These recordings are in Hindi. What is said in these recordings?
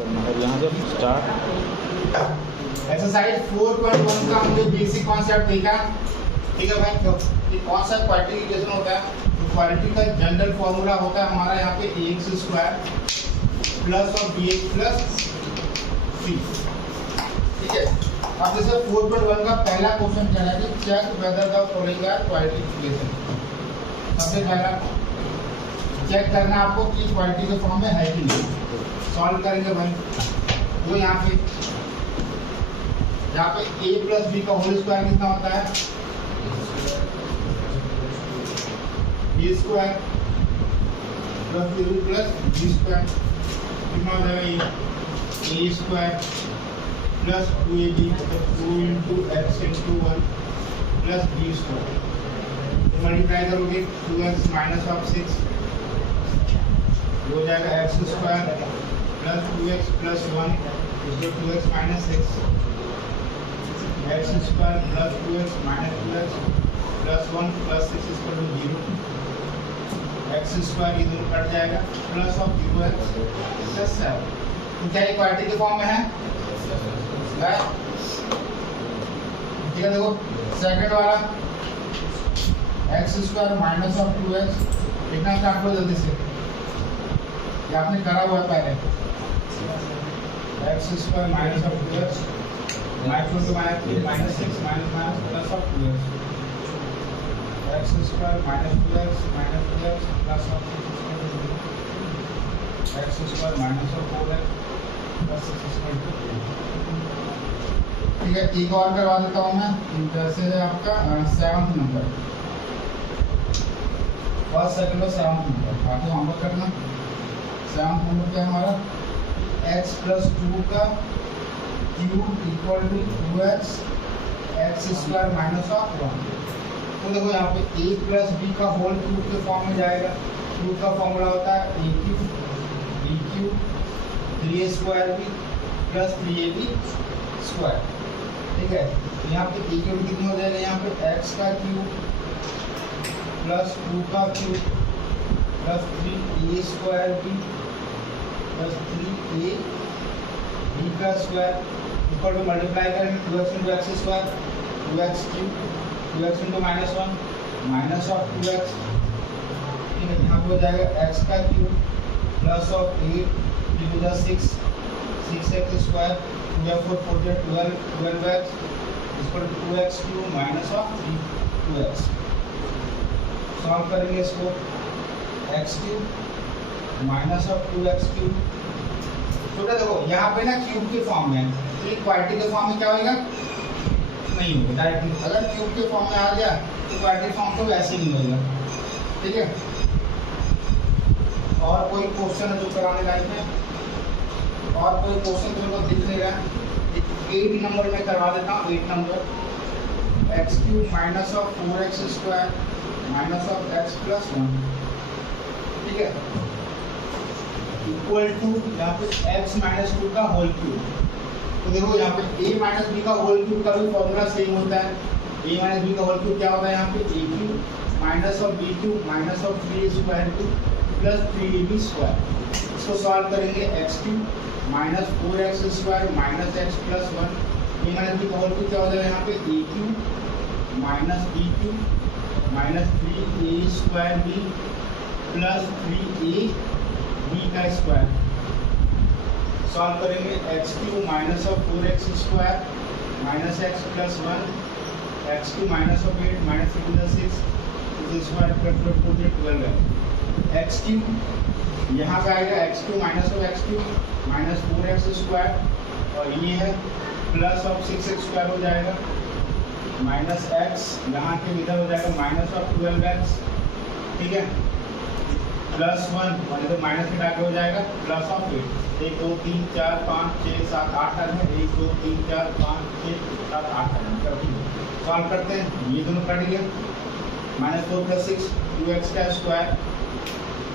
करना है। यहाँ से स्टार्ट। एक्सरसाइज 4.1 का हमने बेसिक कॉन्सेप्ट देखा। ठीक है भाई, तो ये कौन सा क्वाड्रेटिक इक्वेशन होता है? तो क्वाड्रेटिक का जनरल फॉर्मूला होता है हमारा यहाँ पे ax स्क्वायर प्लस और bx प्लस c। ठीक है, अब जैसे 4.1 का पहला क्वेश्चन क्या है कि check whether the following are quadratic equation. सबसे पहला चेक करना है आपको कि क्वाड्रेटिक के फॉर्म में है कि नहीं। सॉल्व करेंगे भाई। वो यहाँ पे a प्लस बी का होल स्क्वायर कितना होता है? A square plus B plus B square कितना हो जाएगा? ये A square plus 2ab 2 into X into 1 plus B square. Multiply करोगे 2x माइनस ऑफ 6 हो जाएगा x square plus 2x plus 1 इसको 2x minus 6 x square plus 2x minus 2x plus 1 plus 6 इसको 0 एक्स स्क्वायर ये दोनों कट जाएगा प्लस ऑफ 0x प्लस 7। तो क्या ये क्वाड्रेटिक के फॉर्म में है? ठीक है, देखो सेकंड वाला x square minus of 2x लिखना स्टार्ट करो जल्दी से। ये आपने करा हुआ है पहले। X square minus of 2x minus two minus 6 minus minus plus of 2x x square minus 2x plus of x square minus of 4x plus 6 square. ठीक है, एक और करवा देता हूँ मैं। जैसे है आपका 7th नंबर, फर्स्ट सेकंड और 7th नंबर आगे होमवर्क करना। 7th नंबर क्या है हमारा? x प्लस 2 का cube equal to 2x x square minus of 1। तो देखो यहाँ पे a प्लस बी का होल क्यूब के फॉर्म में जाएगा। क्यूब का फॉर्मूला होता है a cube b cube 3a square b plus 3ab square. ठीक है, यहाँ पे a क्यूब कितनी हो जाएगा? यहाँ पे x का क्यूब प्लस 2 का cube plus 3a square b plus 3a b का स्क्वायर इक्वल टू मल्टीप्लाई करेंगे 2x into x square 2x cube 2x into minus 1 minus of 2x। ठीक है, यहाँ पे हो जाएगा x का cube plus of 8 into 6 6x square 2 4 12 12x equal to 2x cube minus of 2x। Solve करेंगे इसको x cube minus of 2x cube. तो देखो यहाँ पे ना क्यूब के फॉर्म में, तो क्वाड्रेटिक के फॉर्म में क्या होगा? नहीं होगा डायरेक्टली। अगर क्यूब के फॉर्म में आ गया तो क्वाड्रेटिक फॉर्म तो वैसे ही नहीं होगा। ठीक है, और कोई क्वेश्चन है जो कराने लायक है? और कोई क्वेश्चन तुमको दिख नहीं रहा? 8 नंबर में करवा देता हूँ। 8 number x cube minus of 4x square minus of x plus 1। ठीक है, इक्वल टू यहाँ पे x माइनस 2 का होल क्यूब। तो देखो यहाँ पे a माइनस बी का होल क्यूब का भी फॉर्मूला सेम होता है। a माइनस बी का होल क्यूब क्या होता है? यहाँ पे a cube minus of b cube minus of 3a square cube plus 3ab square. इसको सॉल्व करेंगे x cube minus 4x square minus x plus 1। a minus b का होल क्यूब क्या हो जाएगा? यहाँ पे a cube minus b cube minus 3a square b plus 3a b का स्क्वायर। सॉल्व करेंगे x cube minus of 4x square minus x plus 1 x cube minus of 8 minus 6 square plus 12 है। x क्यूब यहाँ पे आएगा x cube minus of x cube minus 4x square और ये है प्लस ऑफ 6x स्क्वायर हो जाएगा माइनस x यहाँ के इधर हो जाएगा माइनस ऑफ 12x। ठीक है, प्लस 1 और इधर माइनस में डाके हो जाएगा प्लस ऑफ 8। 1 2 3 4 5 6 7 8 आ गए। 1 2 3 4 5 6 7 8 आ गए। सॉल्व करते हैं, ये दोनों कट गए। माइनस 4 प्लस 6 2x का square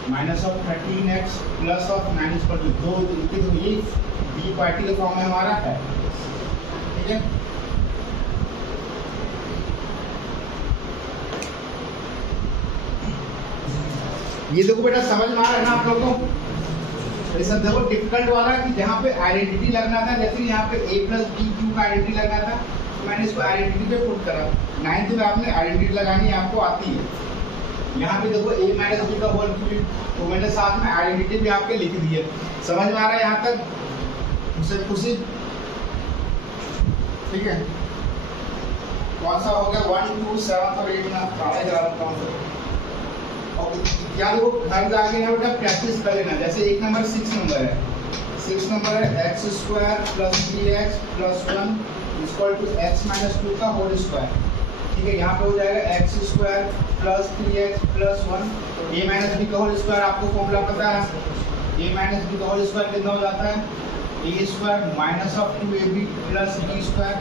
minus of 13x plus of 9 equal to 2। ये b पार्टी के फॉर्म में हमारा है। ठीक है, ये देखो बेटा, समझ में आ रहा है ना आप लोगों को? ये सब देखो डिफिकल्ट वाला कि जहाँ पे आइडेंटिटी लगना था, जैसे यहाँ पे a प्लस बी क्यू का आइडेंटिटी लगना था, तो मैंने इसको आइडेंटिटी पे पुट करा। 9th में आपने आइडेंटिटी लगानी आपको आती है। यहाँ पे देखो a माइनस बी का होल क्यूब, तो मैंने साथ में आइडेंटिटी भी आपके लिख दी है। समझ में आ रहा है यहाँ तक? उसे खुशी, ठीक है। कौन सा हो गया 1 2 7 और 8 में पढ़ाया जा रहा हूँ। और क्या देखो घर जाके ना बेटा प्रैक्टिस कर लेना। जैसे एक नंबर 6 नंबर है, 6 नंबर है x square plus 3x plus 1 equal to x minus 2 का होल स्क्वायर। ठीक है, यहाँ पे हो जाएगा x square plus 3x plus 1 a minus b का होल स्क्वायर। आपको फॉर्मूला पता है, a माइनस बी का होल स्क्वायर कितना हो जाता है, a square minus of 2ab plus b square.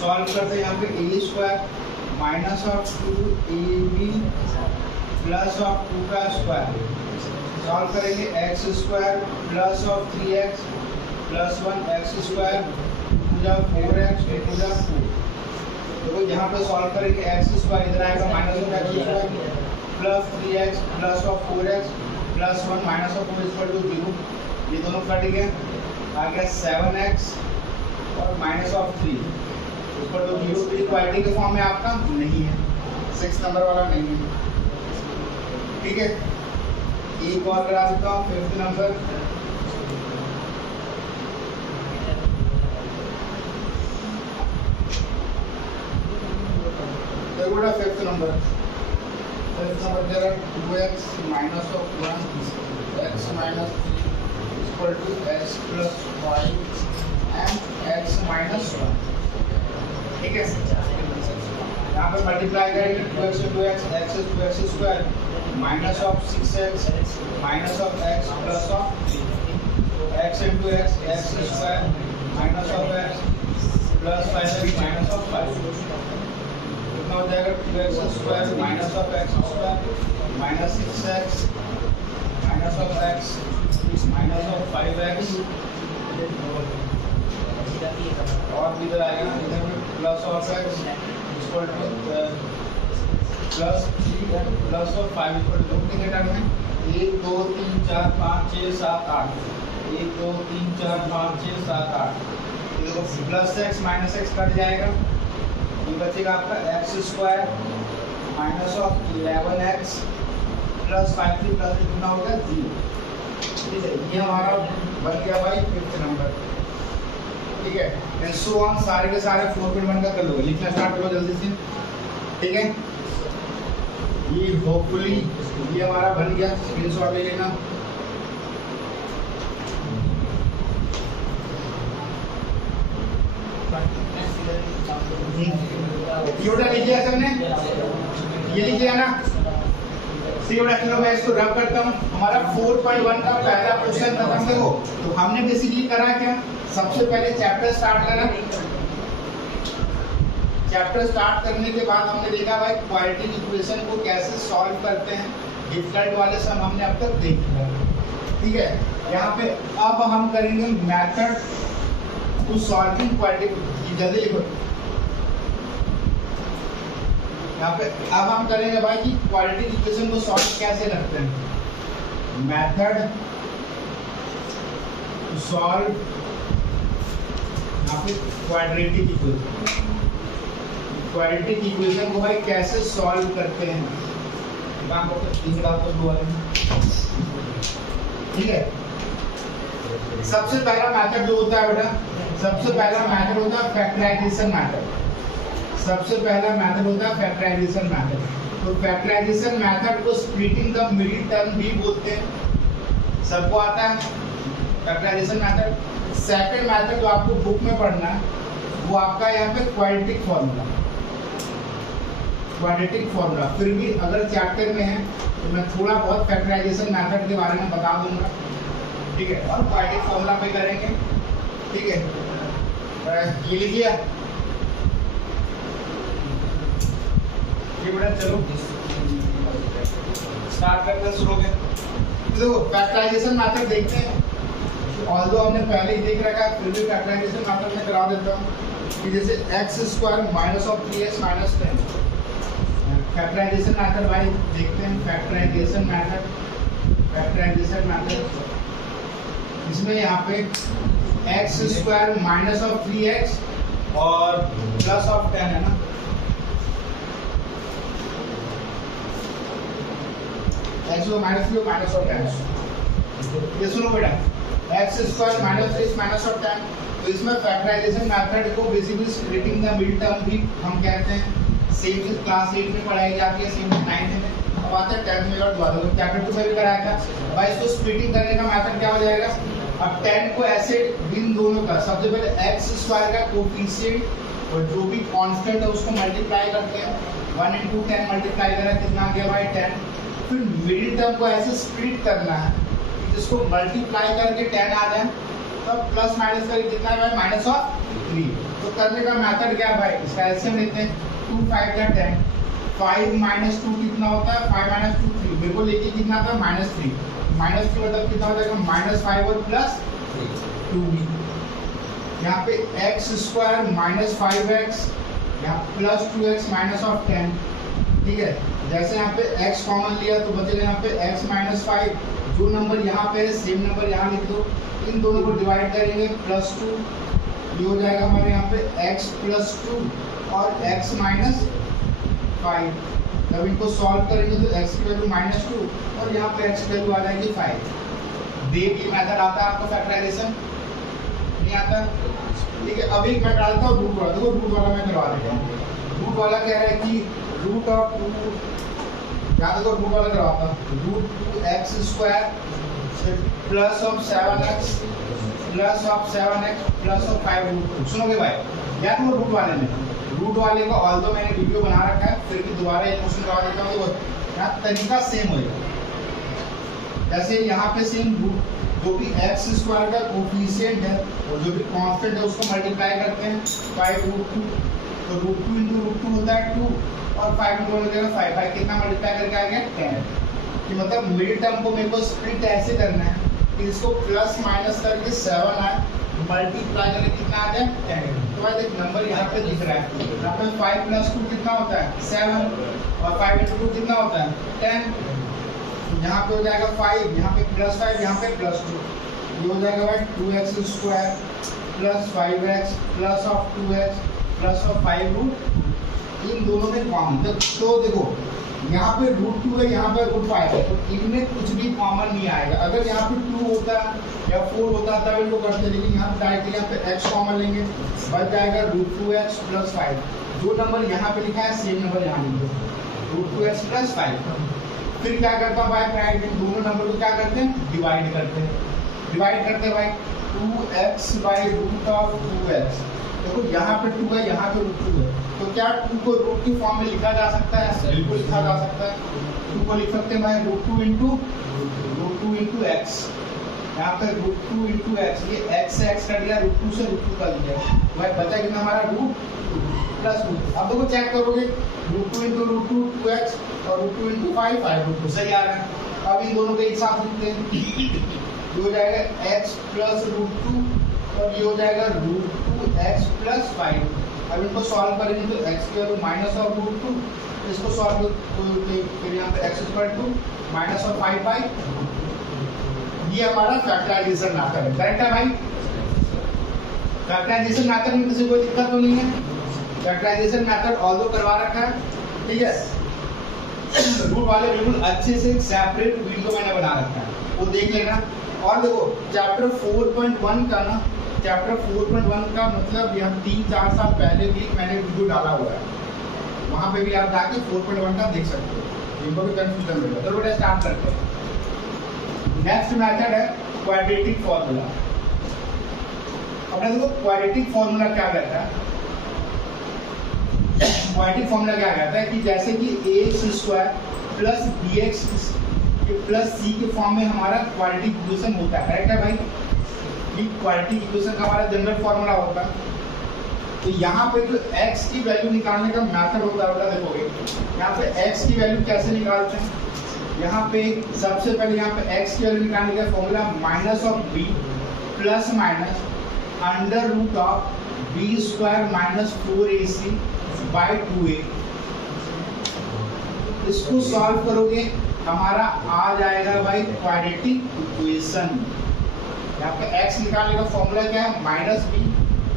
Solve करते हैं यहाँ पे a square minus of 2ab plus of 2 का स्क्वायर। सॉल्व करेंगे x square plus of 3x plus 1 x square पूरा 4x पूरा 2। देखो यहाँ पे सॉल्व करेंगे एक्स स्क्वायर इधर आएगा minus of x square plus 3x plus of 4x plus 1 minus of 4 equal to 0। ये दोनों कट गए, आ गया 7x और minus of 3 equal to 0। Equality के फॉर्म में आपका नहीं है, 6 नंबर वाला नहीं है। ठीक है, एक और करा देता हूँ 5th नंबर। देखो 5th नंबर दे रहा 2x minus of 1 x minus 3 equal to x plus 5 and x minus 1। ठीक है, यहाँ पे मल्टीप्लाई करेंगे 2x से 2x, x से 2x square minus of 6x minus of x plus of 3 x into x x square minus of x plus 5x minus of 5। कितना हो जाएगा 2x square minus of x square minus 6x minus of x minus of 5x और इधर आएगा, इधर में plus of x equal two plus 3 plus और 5 इक्वल टू कितने टर्म है 1 2 3 4 5 6 7 8 1 2 3 4 5 6 7 8। देखो plus x minus x cut जाएगा, ये बचेगा आपका x square minus of 11x plus 5 3 plus कितना होगा 0। ठीक है, ये हमारा बन गया भाई 5th नंबर। ठीक है, एंड सो ऑन सारे के सारे 4.1 का कर लो, लिखना स्टार्ट करो जल्दी से। ठीक है, ये होपफुली ये हमारा बन गया, स्क्रीनशॉट ले लेना। ये उठा लिखिए सबने, ये लिख लिया ना। सी उठा, चलो मैं इसको रब करता हूँ। हमारा 4.1 का पहला क्वेश्चन खत्म। देखो तो हमने बेसिकली करा क्या, सबसे पहले चैप्टर स्टार्ट करा। चैप्टर स्टार्ट करने के बाद हमने देखा भाई क्वाड्रेटिक इक्वेशन को कैसे सॉल्व करते हैं। डिफिकल्ट वाले सब हमने अब तक देख लिया। ठीक है, यहाँ पे अब हम करेंगे मेथड टू सॉल्विंग क्वाड्रेटिक। जल्दी लिखो, यहाँ पे अब हम करेंगे भाई कि क्वाड्रेटिक इक्वेशन को सॉल्व कैसे करते हैं। मेथड टू सॉल्व यहाँ पे क्वाड्रेटिक इक्वेशन, क्वाड्रेटिक इक्वेशन को भाई कैसे सॉल्व करते हैं। ठीक है, सबसे पहला मेथड जो होता है बेटा, सबसे पहला मेथड होता है फैक्टराइजेशन मेथड। सबसे पहला मेथड होता है फैक्टराइजेशन मेथड। तो फैक्टराइजेशन मेथड को स्प्लिटिंग द मिडिल टर्म भी बोलते हैं, सबको आता है फैक्टराइजेशन मेथड। सेकंड मेथड जो आपको बुक में पढ़ना है वो आपका यहाँ पे क्वाड्रेटिक फॉर्मूला, क्वाड्रेटिक फॉर्मूला। फिर भी अगर चैप्टर में है तो मैं थोड़ा बहुत फैक्टराइजेशन मेथड के बारे में बता दूंगा। ठीक है, और क्वाड्रेटिक फॉर्मूला पे करेंगे। ठीक है, ये लिख लिया ये बेटा। चलो स्टार्ट करते हैं, शुरू हो गया। देखो फैक्टराइजेशन मेथड देखते हैं। ऑल्दो हमने पहले ही देख रखा है, फिर भी फैक्टराइजेशन मेथड में करा देता हूँ कि जैसे x square minus of 3x minus 10। Factorization method भाई देखते हैं। फैक्टराइजेशन मेथड, फैक्टराइजेशन मेथड इसमें यहाँ पे x square minus of 3x और प्लस ऑफ 10 है ना, एक्स को माइनस 3 माइनस ऑफ 10। ये सुनो बेटा, x square minus 3 minus of 10, तो इसमें फैक्टराइजेशन मेथड को basically splitting the mid term भी हम कहते हैं। सेम क्लास 8 में पढ़ाई जाती है, सेम 9 में, अब आता है 10 में और दोबारा चैप्टर 2 में भी कराया था भाई। इसको स्प्लिटिंग करने का मेथड क्या हो जाएगा, अब 10 को ऐसे इन दोनों का सबसे पहले एक्स स्क्वायर का कोफिशिएंट और जो भी कांस्टेंट है उसको मल्टीप्लाई करते हैं, 1 into 10 मल्टीप्लाई करा कितना आ गया भाई 10। फिर मिडिल टर्म को ऐसे स्प्लिट करना है, जिसको मल्टीप्लाई करके 10 आ जाए, तब प्लस माइनस करके कितना है भाई माइनस ऑफ 3। तो करने का मेथड क्या है भाई, इसका एलसीएम लेते हैं, 2 5 का 10, 5 माइनस 2 कितना होता है, 5 माइनस 2 3, बिल्कुल लेके कितना आता है माइनस 3, माइनस 3 मतलब कितना हो जाएगा माइनस 5 और प्लस 2। यहाँ पे एक्स स्क्वायर माइनस 5x, यहाँ प्लस 2x माइनस ऑफ 10, ठीक है। जैसे यहाँ पे x कॉमन लिया तो बचेगा यहाँ पे x माइनस 5, जो नंबर यहाँ पे है सेम नंबर यहाँ लिख दो, इन दोनों को डिवाइड करेंगे प्लस 2, ये हो जाएगा हमारे यहाँ पे x प्लस 2 और x माइनस 5। जब इनको सॉल्व करेंगे तो x की वैल्यू माइनस 2 और यहाँ पे x की वैल्यू आ जाएगी 5। देख ये मेथड आता है आपको फैक्टराइजेशन, नहीं आता, ठीक है। अभी मैं डालता हूँ रूट वाला, देखो रूट वाला मैं करवा देता हूँ। रूट वाला कह रहा है कि रूट ऑफ 2, यहाँ देखो रूट वाला करवाता हूँ, root 2x square plus of 7x plus of 7x plus of 5 root 2। सुनोगे भाई, या तो रूट वाले में, रूट वाले का ऑल्दो मैंने वीडियो बना रखा है, फिर भी दोबारा एक क्वेश्चन करवा देता हूँ, तो यहाँ तरीका सेम हो जाएगा। जैसे यहाँ पे सेम रूट जो भी एक्स स्क्वायर का कोफिशिएंट है और जो भी कांस्टेंट है उसको मल्टीप्लाई करते हैं 5 रूट 2, तो रूट 2 इंटू रूट 2 होता है 2 और 5 इंटू हो जाएगा 5, 5 कितना मल्टीप्लाई करके आ गया 10। कि मतलब मिडिल टर्म को मेरे को स्प्लिट ऐसे करना है कि इसको प्लस माइनस करके 7 आए, मल्टीप्लाई करके कितना आ जाए 10। तो भाई एक नंबर यहाँ पे दिख रहा है, यहाँ पे 5 प्लस 2 कितना होता है 7 और 5 इंटू 2 कितना होता है 10। यहाँ पे हो जाएगा 5, यहाँ पे प्लस 5, यहाँ पे प्लस 2, ये हो जाएगा भाई 2x square plus 5x plus of 2x plus of 5 root, इन दोनों में कॉमन। तो देखो यहाँ पे रूट 2 है, यहाँ पे रूट 5 है, तो इनमें कुछ भी कॉमन नहीं आएगा। अगर यहाँ पे 2 होता या 4 होता तब इनको करते, लेकिन यहाँ पे डायरेक्टली यहाँ पे x कॉमन लेंगे, बच जाएगा रूट 2x प्लस 5। जो नंबर यहाँ पे लिखा है सेम नंबर यहाँ लिख दो, रूट 2x प्लस 5। फिर क्या करता हूँ भाई, प्राइड दोनों नंबर को क्या करते हैं डिवाइड करते हैं, डिवाइड करते हैं भाई 2x by root of 2x। देखो यहाँ पे 2 है, यहाँ पे रूट 2 है, तो क्या 2 को रूट की फॉर्म में लिखा जा सकता है, बिल्कुल लिखा जा सकता है। 2 को लिख सकते हैं भाई रूट 2 इंटू एक्स, यहाँ पे रूट 2 इंटू एक्स, ये x से x कट गया, रूट 2 से रूट 2 कर दिया भाई, बचा कितना हमारा रूट प्लस 2। अब देखो चेक करोगे रूट 2 इंटू रूट 2 2x और रूट 2 इंटू 5 5 रूट 2 सही आ रहा है। अब इन दोनों के एक साथ लिखते हैं, ये हो जाएगा x प्लस रूट 2 और ये हो जाएगा रूट 2x प्लस 5। अब इनको सॉल्व करेंगे तो x की वैल्यू माइनस ऑफ रूट 2, इसको सॉल्व फिर यहाँ पे x equal to minus of 5 by, ये हमारा फैक्टराइजेशन मेथड है, करेक्ट है भाई। फैक्टराइजेशन मेथड में किसी कोई दिक्कत तो नहीं है, फैक्टराइजेशन मेथड ऑल्दो करवा रखा है, ठीक है। रूट वाले बिल्कुल अच्छे से सेपरेट वीडियो मैंने बना रखा है, वो देख लेना। और देखो चैप्टर 4.1 का ना, चैप्टर 4.1 का मतलब यहाँ 3-4 साल पहले भी मैंने वीडियो डाला हुआ है, वहाँ पे भी आप जाके 4.1 का देख सकते हो, इनको भी कंफ्यूजन मिलेगा। चलो बेटा स्टार्ट करते हैं। नेक्स्ट मेथड है क्वाड्रेटिक फॉर्मूला। अपने देखो क्वाड्रेटिक फॉर्मूला क्या कहता है, क्वाड्रेटिक फॉर्मूला क्या कहता है कि जैसे कि ax square plus bx plus c के फॉर्म में हमारा क्वाड्रेटिक इक्वेशन होता है, करेक्ट है भाई। ये क्वाड्रेटिक इक्वेशन का हमारा जनरल फॉर्मूला होता है। तो यहाँ पे जो x की वैल्यू निकालने का मेथड होता है, देखोगे यहाँ पे x की वैल्यू कैसे निकालते हैं। यहाँ पे सबसे पहले यहाँ पे x की वैल्यू निकालने का formula minus of b plus minus under root of b square minus 4ac by 2a। इसको सॉल्व करोगे हमारा आ जाएगा भाई क्वाड्रेटिक इक्वेशन। यहाँ पे x निकालने का फॉर्मूला क्या है, minus b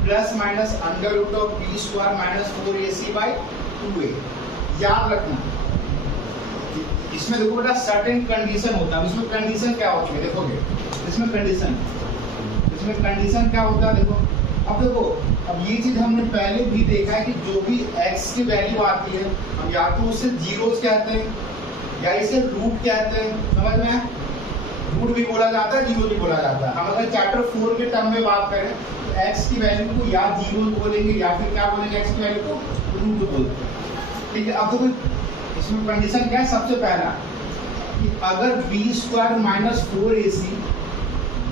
plus minus under root of b square minus 4ac by 2a। याद रखना इसमें देखो बेटा सर्टेन कंडीशन होता है। इसमें कंडीशन क्या होती है देखोगे, इसमें कंडीशन क्या होता है देखो। अब देखो, अब ये चीज हमने पहले भी देखा है कि जो भी x की वैल्यू आती है हम या तो उसे जीरोस कहते हैं या इसे रूट कहते हैं, समझ में, रूट भी बोला जाता है जीरो भी बोला जाता है। हम अगर चैप्टर 4 के टर्म में बात करें तो x की वैल्यू को या जीरो बोलेंगे या फिर क्या बोलेंगे, x की वैल्यू को रूट बोलते हैं। ठीक है, अब देखो इसमें कंडीशन क्या है, सबसे पहला कि अगर b square minus 4ac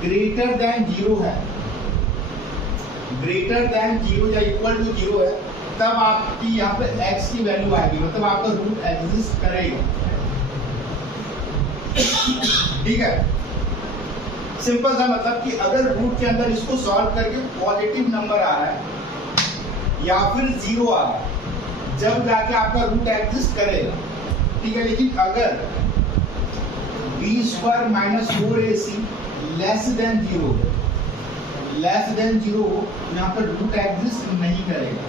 greater than zero है, ग्रेटर देन जीरो या इक्वल टू जीरो है, तब आपकी यहाँ पे x की वैल्यू आएगी, मतलब आपका रूट एग्जिस्ट करेगा। ठीक है, सिंपल सा मतलब कि अगर रूट के अंदर इसको सॉल्व करके पॉजिटिव नंबर आ रहा है या फिर जीरो आ रहा है, जब जाके आपका रूट एग्जिस्ट करेगा। ठीक है, लेकिन अगर b square minus 4ac less than zero, less than zero, यहाँ पर रूट एग्जिस्ट नहीं करेगा,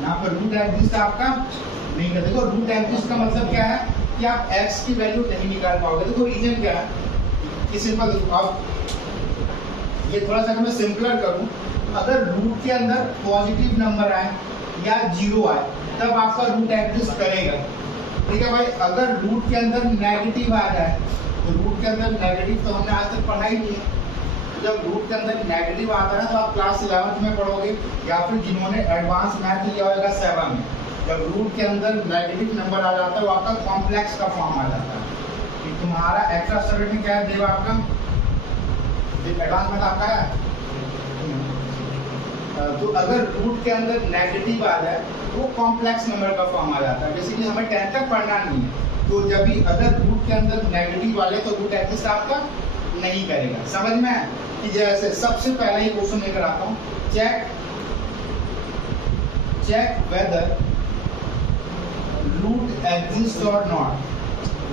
यहाँ पर रूट एग्जिस्ट आपका नहीं करेगा। देखो रूट एग्जिस्ट का मतलब क्या है कि आप x की वैल्यू नहीं निकाल पाओगे। देखो रीजन क्या है कि सिंपल, देखो अब ये थोड़ा सा मैं सिंपलर करूं, अगर रूट के अंदर पॉजिटिव नंबर आए या जीरो आए तब आपका रूट एग्जिस्ट करेगा। ठीक है भाई, अगर रूट के अंदर नेगेटिव आ जाए तो रूट के अंदर नेगेटिव तो हमने आज तक पढ़ा ही नहीं है। जब रूट के अंदर नेगेटिव आता है तो आप क्लास 11th में पढ़ोगे या फिर जिन्होंने एडवांस मैथ लिया होगा 7 में, जब रूट के अंदर नेगेटिव नंबर आ जाता है वो आपका कॉम्प्लेक्स का फॉर्म आ जाता है। कि तुम्हारा एक्स्ट्रा स्टडी में क्या है देगा आपका, एडवांस मैथ आपका है। तो अगर रूट के अंदर नेगेटिव आ जाए तो वो कॉम्प्लेक्स नंबर का फॉर्म आ जाता है। बेसिकली हमें 10 तक पढ़ना नहीं है, तो जब भी अगर रूट के अंदर नेगेटिव वाले तो रूट एग्जिस्ट आपका नहीं करेगा। समझ में है कि जैसे सबसे पहले ही क्वेश्चन लेकर आता हूँ, चेक वेदर रूट एग्जिस्ट और नॉट,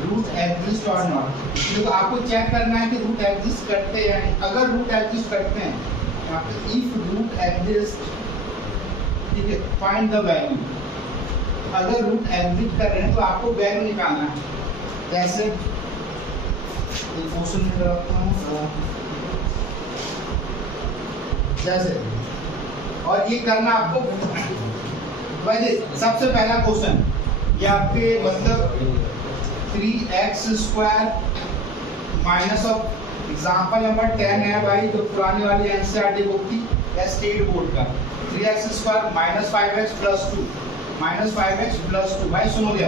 रूट एग्जिस्ट और नॉट। तो आपको चेक करना है कि रूट एग्जिस्ट करते हैं या नहीं। अगर रूट एग्जिस्ट करते हैं, यहाँ पे इफ रूट एग्जिस्ट, ठीक है, फाइंड द वैल्यू। अगर रूट एग्जिस्ट कर रहे हैं तो आपको वैल्यू निकालना है। जैसे क्वेश्चन में रखता हूँ जैसे, और ये करना आपको वैसे सबसे पहला क्वेश्चन ये आपके मतलब 3x square minus of example number 10 है भाई, जो पुरानी वाली एनसीईआरटी बुक थी या स्टेट बोर्ड का, 3x square minus 5x plus 2 minus 5x plus 2। भाई सुनो लिया,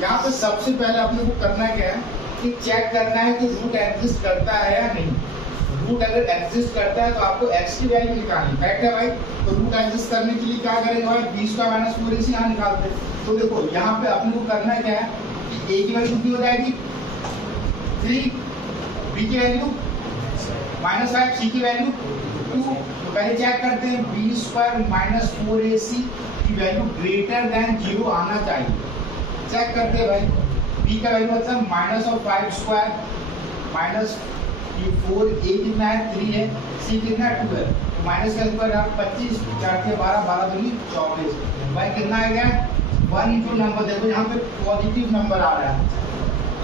यहाँ पे सबसे पहले अपने को करना क्या है कि चेक करना है कि रूट एग्जिस्ट करता है या नहीं। रूट अगर एग्जिस्ट करता है तो आपको x की वैल्यू निकालनी, करेक्ट है भाई। तो रूट एग्जिस्ट करने के लिए क्या करेंगे भाई, b स्क्वायर माइनस 4ac यहाँ निकालते हैं। तो देखो यहाँ पे अपने को करना क्या है कि a की वैल्यू कितनी हो जाएगी 3, b की वैल्यू माइनस 5, c की वैल्यू 2। तो पहले चेक करते हैं b स्क्वायर माइनस 4ac की वैल्यू ग्रेटर देन 0 आना चाहिए। चेक करते हैं भाई, b का वैल्यू मतलब minus of 5 square minus 4, a कितना है 3 है, c कितना है 2 है, माइनस का स्क्वायर आप 25 4 के 12 12 दूनी 24। भाई कितना आ गया 1 इंटू नंबर। देखो यहाँ पे पॉजिटिव नंबर आ रहा है,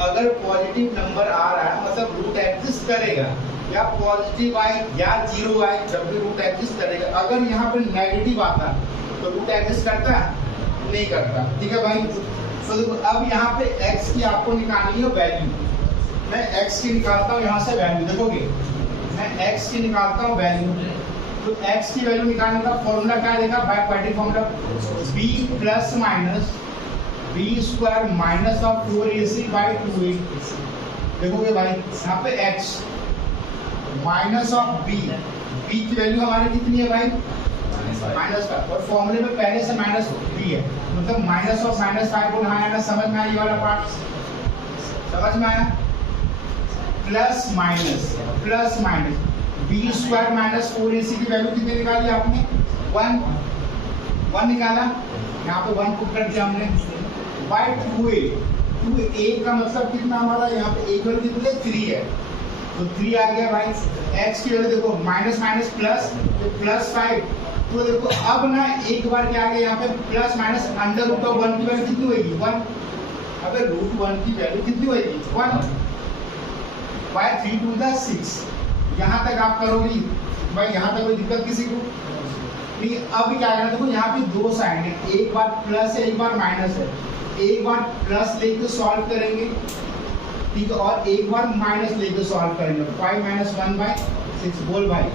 अगर पॉजिटिव नंबर आ रहा है मतलब रूट एग्जिस्ट करेगा, या पॉजिटिव आए या जीरो आए जब भी रूट एग्जिस्ट करेगा। अगर यहाँ पे नेगेटिव आता है तो रूट एग्जिस्ट करता है नहीं करता। ठीक है भाई, तो देखो अब यहाँ पे x की आपको निकालनी है वैल्यू। मैं x की निकालता हूँ यहाँ से वैल्यू, देखोगे मैं x की निकालता हूँ वैल्यू। तो x की वैल्यू निकालने का फॉर्मूला क्या देगा by quadratic formula, b plus minus b square minus of 4ac by 2a। देखोगे भाई यहाँ पे x माइनस ऑफ b की वैल्यू हमारी कितनी है भाई माइनस 5, और फॉर्मूले में पहले से माइनस b है, मतलब माइनस ऑफ माइनस 5 को यहाँ आना। समझ में आया ये वाला पार्ट, समझ में आया। Plus minus b square minus 4ac की वैल्यू कितनी निकाली आपने 1 निकाला, यहाँ पे 1 पुट कर दिया हमने बाय 2a का मतलब कितना हमारा यहाँ पे a की वैल्यू कितनी 3 है, तो 3 आ गया भाई। x की वैल्यू देखो माइनस माइनस प्लस, तो +5। तो देखो अब ना एक बार क्या आ गया यहाँ पे plus minus under root of 1 की वैल्यू कितनी होगी 1। अगर रूट 1 की वैल्यू कितनी होगी 1 बाय 3 टू द 6। यहाँ तक आप करोगे भाई, यहाँ तक कोई दिक्कत किसी को नहीं। अब क्या करना देखो यहाँ पे दो साइड है, एक बार प्लस है एक बार माइनस है। एक बार प्लस लेके सॉल्व करेंगे, ठीक है, और एक बार माइनस लेके सॉल्व करेंगे। 5 माइनस 1 बाय 6। बोल भाई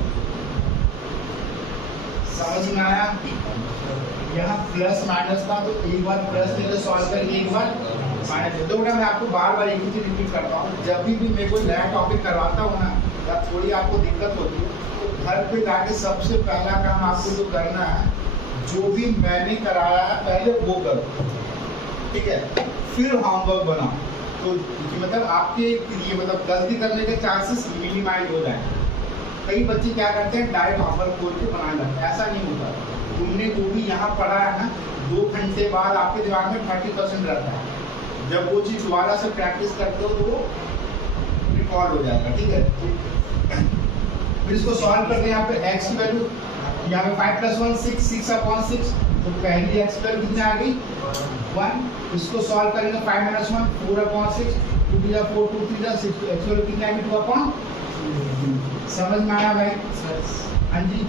समझ में आया? यहाँ प्लस माइनस था तो एक बार प्लस लेके सॉल्व करेंगे, एक बार माइनस। तो बेटा मैं आपको बार बार एक ही चीज रिपीट करता हूँ, जब भी मैं कोई नया टॉपिक करवाता हूँ ना या थोड़ी आपको दिक्कत होती है तो घर पे जाके सबसे पहला काम आपको जो करना है, जो भी मैंने कराया है पहले वो करो, ठीक है, फिर होमवर्क बनाओ। तो मतलब आपके ये मतलब गलती करने के चांसेस मिनिमाइज हो जाए। कई बच्चे क्या करते हैं डायरेक्ट होमवर्क खोल के बनाने लगते हैं, ऐसा नहीं होता। तुमने वो भी यहाँ पढ़ा है ना, 2 घंटे बाद आपके दिमाग में 30% रहता है। जब वो चीज दोबारा से प्रैक्टिस करते हो तो वो रिकॉर्ड हो जाएगा, ठीक है। फिर इसको सॉल्व करते हैं। यहाँ पे x की वैल्यू यहाँ पे 5 + 1 6, 6/6। तो पहली x की वैल्यू कितनी आ गई 1। इसको सॉल्व करेंगे 5 - 1 4/6, 2 × 4 2 × 6। तो x की वैल्यू कितनी आ गई 2/2। समझ में आया भाई? हाँ जी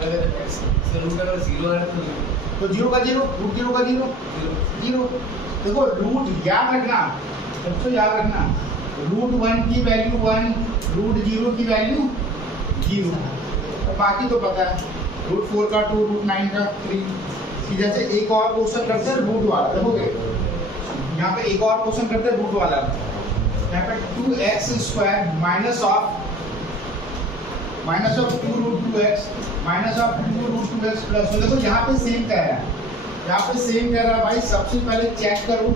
सर रूट अगर 0 है तो 0 का 0, रूट 0 का 0 0। देखो रूट याद रखना, सबसे याद रखना, रूट 1 की वैल्यू 1, रूट 0 की वैल्यू 0। तो बाकी तो पता है, रूट 4 का 2, रूट 9 का 3। जैसे एक और क्वेश्चन करते हैं रूट वाला, देखोगे यहाँ पे एक और क्वेश्चन करते हैं रूट वाला। यहाँ पे 2x² minus of 2 root 2x minus of 2 root 2x plus. तो देखो यहाँ पे सेम कह रहा है, यहाँ पे सेम कह रहा है भाई। सबसे पहले चेक करो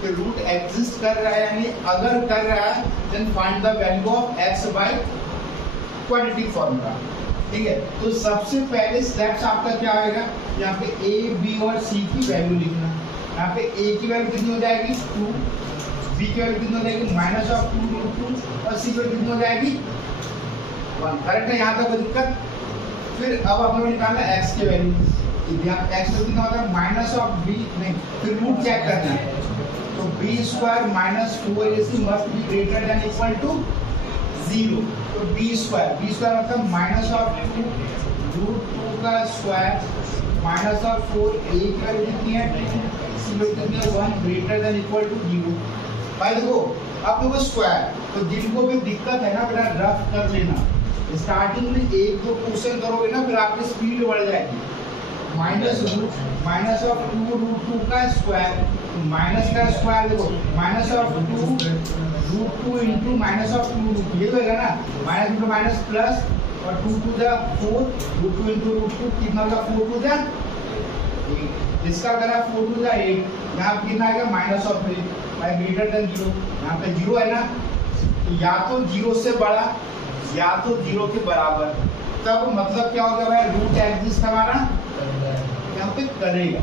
कि रूट एग्जिस्ट कर रहा है या नहीं। अगर कर रहा है then find the value of x by quadratic formula, ठीक है। तो सबसे पहले स्टेप्स आपका क्या आएगा, यहाँ पे a b और c की वैल्यू लिखना। यहाँ पे a की वैल्यू कितनी हो जाएगी 2, b की वैल्यू कितनी हो जाएगी माइनस ऑफ 2 रूट 2 और c की वैल्यू कितनी हो जाएगी 1। करेक्ट है? यहाँ तक कोई दिक्कत? फिर अब अपने निकालना x की वैल्यू। x तो कितना होता है माइनस ऑफ b, नहीं फिर रूट चेक करना है। तो b² minus 4ac must be greater than equal to 0। तो b² मतलब माइनस ऑफ 2 रूट 2 का स्क्वायर माइनस ऑफ 4a की वैल्यू कितनी है 2, c की वैल्यू कितनी है 1 ग्रेटर देन इक्वल टू 0। भाई देखो अब देखो स्क्वायर, तो जिनको भी दिक्कत है ना बेटा रफ कर लेना। स्टार्टिंग में 1-2 क्वेश्चन करोगे ना फिर आपकी स्पीड बढ़ जाएगी। माइनस ऑफ 2 रूट 2 का स्क्वायर, माइनस का स्क्वायर देखो minus of 2 root 2 into minus of 2 root 2, ये होगा ना माइनस इंटू माइनस प्लस और 2 टू जा 4 रूट 2 इंटू रूट 2 कितना होगा 4 टू जा 8। इसका अगर आप 4 टू जा 8, यहाँ पे कितना आएगा minus of 3 by greater than 0। यहाँ पे 0 है ना, तो या तो 0 से बड़ा या तो 0 के बराबर। तब मतलब क्या होगा भाई रूट एग्जिस्ट हमारा यहाँ पे करेगा।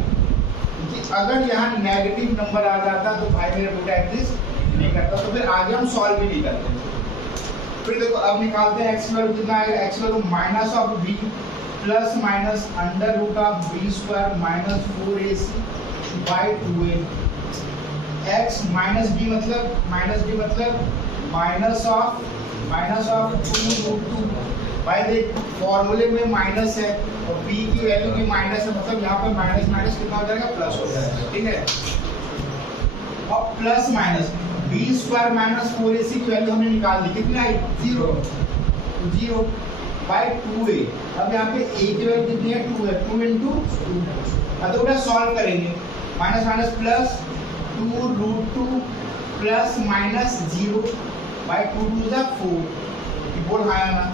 कि अगर यहाँ नेगेटिव नंबर आ जाता तो भाई मेरा रूट एग्जिस्ट नहीं करता, तो फिर आगे हम सॉल्व भी नहीं करते। फिर देखो अब निकालते हैं x वैल्यू कितना आएगा, x value minus of b plus minus under root of b² minus 4ac by 2a। x minus b मतलब माइनस ऑफ 2 रूट 2। भाई देख फॉर्मूले में माइनस है और b की वैल्यू भी माइनस है, मतलब यहाँ पर माइनस माइनस कितना हो जाएगा प्लस हो जाएगा, ठीक है। और plus minus b² minus 4ac की वैल्यू हमने निकाल दी, कितनी आई 0 बाय 2a। अब यहाँ पे a की वैल्यू कितनी है 2 है, 2 इंटू 2। अब तो बेटा सॉल्व करेंगे, minus minus plus 2 root 2 plus minus 0 by 2 to the 4। बोल आया ना।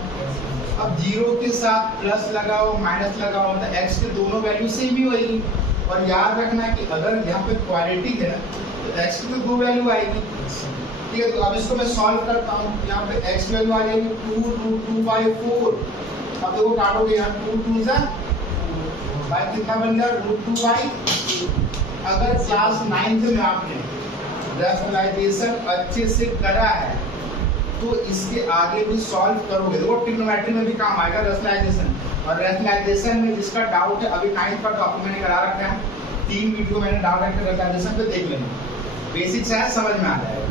अब 0 के साथ प्लस लगाओ माइनस लगाओ तो x के दोनों वैल्यू सेम ही होगी। और याद रखना कि अगर यहाँ पे क्वाड्रेटिक है तो x की तो 2 वैल्यू आएगी, ठीक है। तो अब इसको मैं सॉल्व करता हूँ। यहाँ पे x वैल्यू आ जाएगी 2 रूट 2 बाय 4। अब देखो काटोगे यहाँ 2 2 जा बाय कितना बन गया रूट 2 बाय। अगर क्लास 9th में आपने रैशनलाइजेशन अच्छे से करा है तो इसके आगे भी सॉल्व करोगे। देखो ट्रिग्नोमेट्री में भी काम आएगा रैशनलाइजेशन, और रैशनलाइजेशन में जिसका डाउट है अभी 9th का टॉपिक मैंने करा रखा है, 3 वीडियो मैंने डाल रखे हैं रैशनलाइजेशन पे, देख लेना, बेसिक्स है, समझ में आ जाएगा।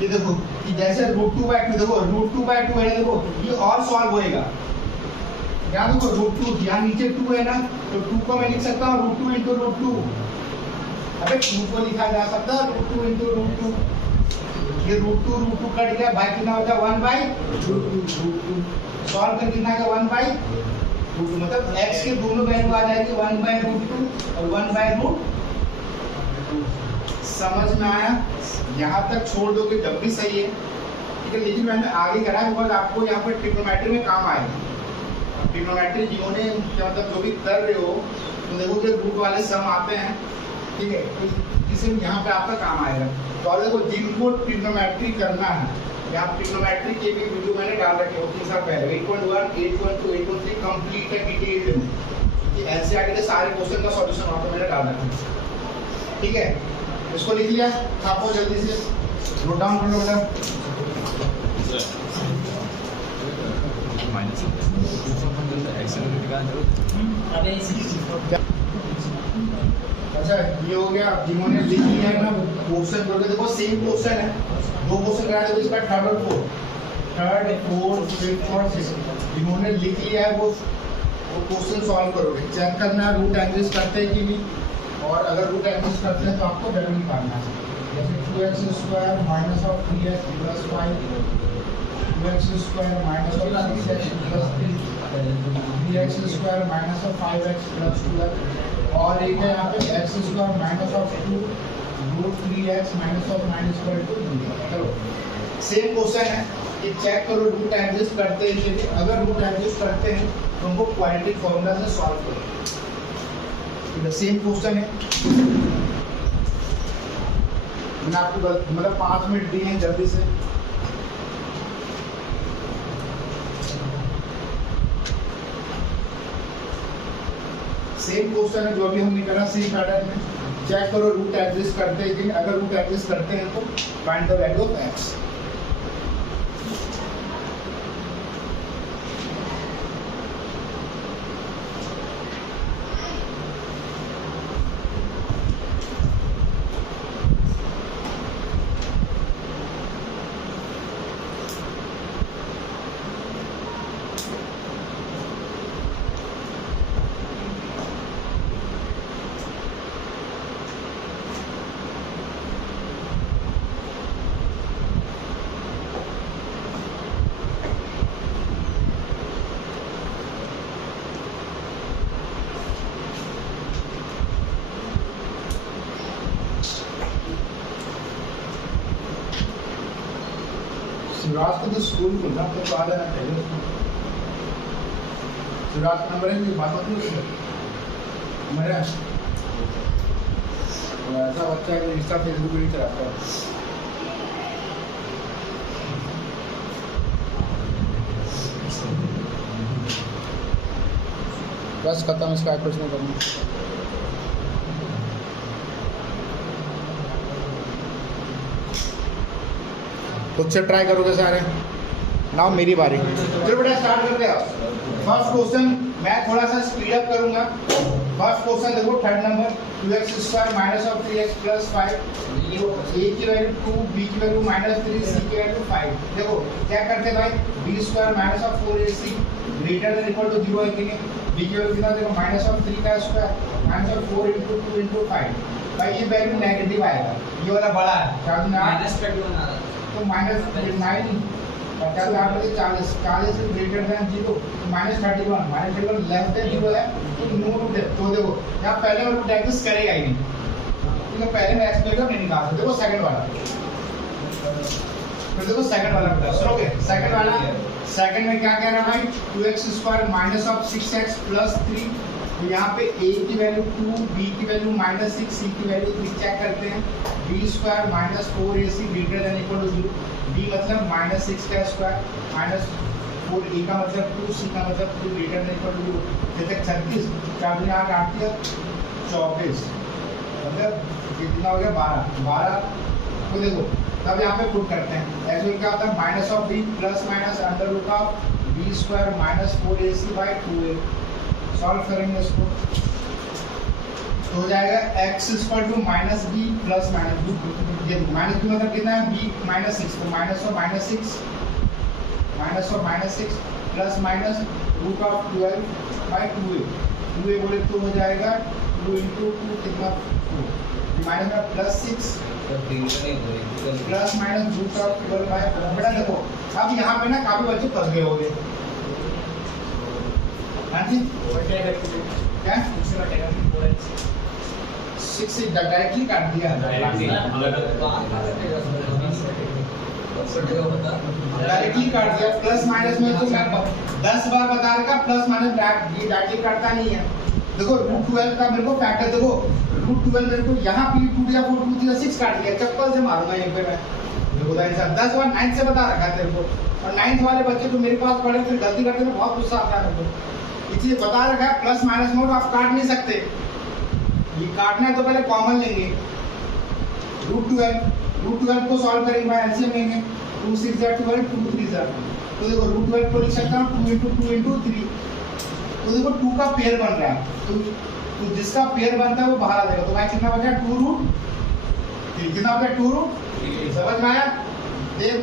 ये देखो कि जैसे √2/2, देखो √2/2 है, देखो ये और सॉल्व होएगा। यहाँ देखो √2, यहाँ नीचे 2 है ना, तो 2 को मैं लिख सकता हूँ √2 × √2। अबे 2 को लिखा जा सकता है √2 × √2। ये √2 कट गया, भाई कितना हो गया 1/√2। सॉल्व कर कितना आ गया 1/√2, मतलब x के दोनों वैल्यू आ जाएगी 1/√2 और 1/√2। समझ में आया? यहाँ तक छोड़ दोगे जब भी सही है, ठीक है। लेकिन मैंने आगे करा है बिकॉज आपको यहाँ पर ट्रिग्नोमेट्री में काम आएगा। ट्रिग्नोमेट्री जिन्होंने मतलब जो भी कर रहे हो, तो देखो कि रूट वाले सम आते हैं, ठीक है, तो इसे यहाँ पे आपका काम आएगा। तो और देखो जिनको ट्रिग्नोमेट्री करना है, यहाँ ट्रिग्नोमेट्री के भी वीडियो मैंने डाल रखे हो 3 साल पहले, 8.1, 8.2, 8.3 कंप्लीट है डिटेल में। एनसीईआरटी के सारे क्वेश्चन का सॉल्यूशन वहाँ पे मैंने डाल रखा है, ठीक है। इसको लिख लिया, छापो जल्दी से, नोट डाउन कर लो बेटा। अच्छा ये हो गया, जिन्होंने लिख लिया है ना क्वेश्चन करके, देखो सेम क्वेश्चन है, 2 क्वेश्चन कराया, देखो इसका थर्ड और फोर्थ, फिफ्थ और सिक्स्थ, जिन्होंने लिख लिया है वो क्वेश्चन सॉल्व करोगे। चेक करना रूट एग्जिस्ट करते हैं कि नहीं, और अगर रूट एग्जिस्ट करते हैं तो आपको वैल्यू निकालना है। जैसे 2x² - 3x + 5, 2x² - 6x + 3, 3x² - 5x + 2x, और एक है यहाँ पे x² - 2 √3x - -(-2). चलो सेम क्वेश्चन है, ये चेक करो रूट एग्जिस्ट करते हैं कि नहीं। अगर रूट एग्जिस्ट करते हैं तो हमको क्वाड्रेटिक फॉर्मूला से सॉल्व करो। सेम क्वेश्चन है, मैंने आपको मतलब 5 मिनट दिए हैं, जल्दी से। सेम क्वेश्चन है जो अभी हमने करा, सेम पैटर्न में। चेक करो रूट एग्जिस्ट करते हैं कि अगर रूट एग्जिस्ट करते हैं तो find the value of x। Shivraj को तो स्कूल खुलना तो आ जाना चाहिए। शिवराज का नंबर है, बात होती है उससे मेरा, ऐसा बच्चा है जो इंस्टा फेसबुक नहीं चलाता है। बस खत्म, इसका कुछ नहीं करना। खुद से ट्राई करोगे सारे। नाउ मेरी बारी, चलो बेटा स्टार्ट करते हैं। फर्स्ट क्वेश्चन मैं थोड़ा सा स्पीड अप करूंगा। फर्स्ट क्वेश्चन देखो, third number, 2x² - 3x + 5, a की वैल्यू 2, b की वैल्यू -3, c की वैल्यू 5। देखो क्या करते भाई, b² - 4ac greater than equal to 0 है कि नहीं। b की वैल्यू कितना, देखो -3 का स्क्वायर -4 × 2 × 5। भाई ये वैल्यू नेगेटिव आएगा, ये वाला बड़ा है, तो -9 50 40 से ग्रेटर देन 0, -31 लेस देन 0 है, तो नो रूट है। तो देखो यहाँ पहले में रूट एग्जिस्ट करेगा ही नहीं, ठीक है। पहले में एक्स करेगा नहीं निकाल सकते। देखो सेकंड वाला, फिर देखो सेकंड वाला बेटा सुनोगे। सेकंड वाला, सेकंड में क्या कह रहा है भाई, 2x² - 6x + 3, तो यहाँ पे a की वैल्यू 2, b की वैल्यू -6, c की वैल्यू 3 चेक करते हैं। b² - 4ac greater than equal to 0, b मतलब -6 का स्क्वायर -4, a का मतलब 2, c का मतलब 2 ग्रेटर देन इक्वल टू 0। जैसे 36 4 × 8 8 × 24, मतलब कितना हो गया 12 12 तो देखो तब यहाँ पे पुट करते हैं एक्स में क्या होता है minus of b plus minus under root of b square minus 4ac by 2a। Solve करेंगे इसको तो हो जाएगा x equal to minus b plus minus ये माइनस बी मतलब कितना है b माइनस 6 तो minus of minus 6 plus minus root of 12 by 2a बोले तो हो जाएगा 2 इंटू 2 कितना 4 माइनस में plus 6 plus minus root of 12 by 4। बेटा देखो अब यहाँ पे ना काफी बच्चे फंस गए होंगे। हाँ जी क्या 6 से डायरेक्टली काट दिया डायरेक्टली काट दिया प्लस माइनस में तो मैं 10 बार बता रखा प्लस माइनस डायरेक्टली काटता नहीं है। देखो रूट 12 का मेरे को फैक्टर देखो रूट 12 मेरे को यहाँ पे 2 या 4 2 3 6 काट दिया चप्पल से मारूंगा यहीं पे मैं देखो सर 10 बार 9 से बता रखा तेरे को और 9th वाले बच्चे तो मेरे पास पढ़े फिर गलती करते हैं बहुत गुस्सा आता है मेरे को इसलिए बता रखा है प्लस माइनस मोड आप काट नहीं सकते ये काटना है तो पहले कॉमन लेंगे रूट 12 को सॉल्व करेंगे बाय एलसीएम लेंगे 2 6 12 2 3 तो देखो रूट 12 को लिख सकता हूँ 2 into 3 तो देखो 2 का पेयर बन रहा है तो जिसका पेयर बनता है वो बाहर आ जाएगा तो भाई कितना बचा 2 रूट 3 कितना बचा 2 रूट समझ में आया देख